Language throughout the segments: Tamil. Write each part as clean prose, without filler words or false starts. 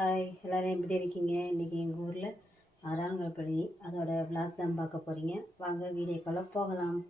ஹாய் எல்லோரும் எப்படி இருக்கீங்க? இன்றைக்கி எங்கள் ஊரில் ஆறாங்கல்படி அதோட விளாக் தான் பார்க்க போகிறீங்க. வாங்க வீடியோக்குள்ளே போகலாம்.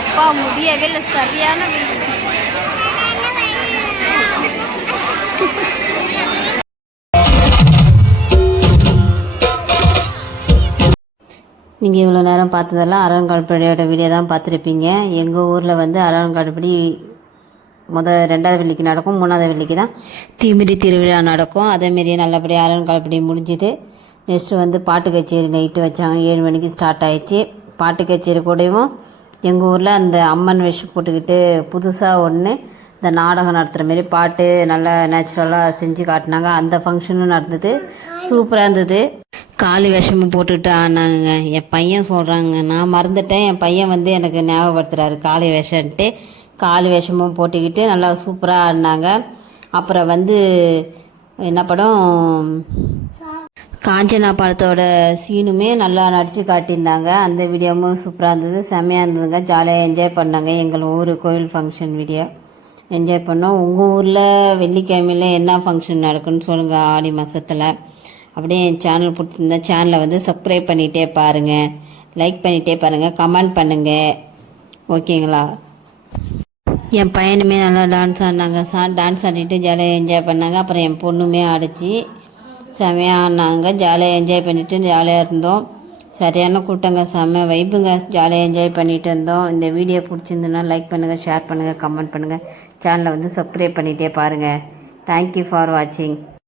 அப்பா முடியவே இல்லை, சரியான நீங்கள் இவ்வளோ நேரம் பார்த்ததெல்லாம் ஆறாங்கல்படியோட வீடியோ தான் பார்த்துருப்பீங்க. எங்கள் ஊரில் வந்து ஆறாங்கல்படி ரெண்டாவது வெள்ளிக்கு நடக்கும், மூணாவது வெள்ளிக்கு தான் தீமிதி திருவிழா நடக்கும். அதேமாரியே நல்லபடியாக ஆறாங்கல்படி முடிஞ்சுது. நெக்ஸ்ட்டு வந்து பாட்டு கச்சேரி நைட்டு வச்சாங்க, 7 மணிக்கு ஸ்டார்ட் ஆகிடுச்சு. பாட்டு கச்சேரி கூடவும் எங்கள் ஊரில் அந்த அம்மன் வேஷம் போட்டுக்கிட்டு புதுசாக ஒன்று இந்த நாடகம் நடத்துகிற மாரி பாட்டு நல்லா நேச்சுரலாக செஞ்சு காட்டினாங்க. அந்த ஃபங்க்ஷனும் நடந்தது, சூப்பராக இருந்தது. காளி வேஷமும் போட்டுக்கிட்டு ஆனாங்க. என் பையன் சொல்கிறாங்க, நான் மறந்துட்டேன், என் பையன் வந்து எனக்கு ஞாபகப்படுத்துகிறாரு காளி வேஷன்ட்டு. காளி வேஷமும் போட்டுக்கிட்டு நல்லா சூப்பராக ஆடினாங்க. அப்புறம் வந்து என்ன படம், காஞ்சனா படத்தோட சீனுமே நல்லா நடித்து காட்டியிருந்தாங்க. அந்த வீடியோவும் சூப்பராக இருந்தது, செம்மையாக இருந்ததுங்க. ஜாலியாக என்ஜாய் பண்ணாங்க. எங்கள் ஊர் கோவில் ஃபங்க்ஷன் வீடியோ என்ஜாய் பண்ணோம். உங்கள் ஊரில் வெள்ளிக்கிழமையில் என்ன ஃபங்க்ஷன் நடக்குன்னு சொல்லுங்கள் ஆடி மாதத்தில். அப்படியே என் சேனல் பிடிச்சிருந்தா சேனலை வந்து சப்ஸ்கிரைப் பண்ணிகிட்டே பாருங்கள், லைக் பண்ணிகிட்டே பாருங்கள், கமெண்ட் பண்ணுங்கள். ஓகேங்களா? என் பையனுமே நல்லா டான்ஸ் ஆடினாங்க. டான்ஸ் ஆடிட்டு ஜாலியாக என்ஜாய் பண்ணாங்க. அப்புறம் என் பொண்ணுமே ஆடிச்சு, செமையாக ஆடினாங்க. ஜாலியாக என்ஜாய் பண்ணிவிட்டு ஜாலியாக இருந்தோம். சரியான கூட்டங்க, செம்ம வைப்புங்க. ஜாலியாக என்ஜாய் பண்ணிகிட்டு இருந்தோம். இந்த வீடியோ பிடிச்சிருந்துன்னா லைக் பண்ணுங்கள், ஷேர் பண்ணுங்கள், கமெண்ட் பண்ணுங்கள். சேனலை வந்து சப்ஸ்கிரைப் பண்ணிகிட்டே பாருங்கள். தேங்க்யூ ஃபார் வாட்சிங்.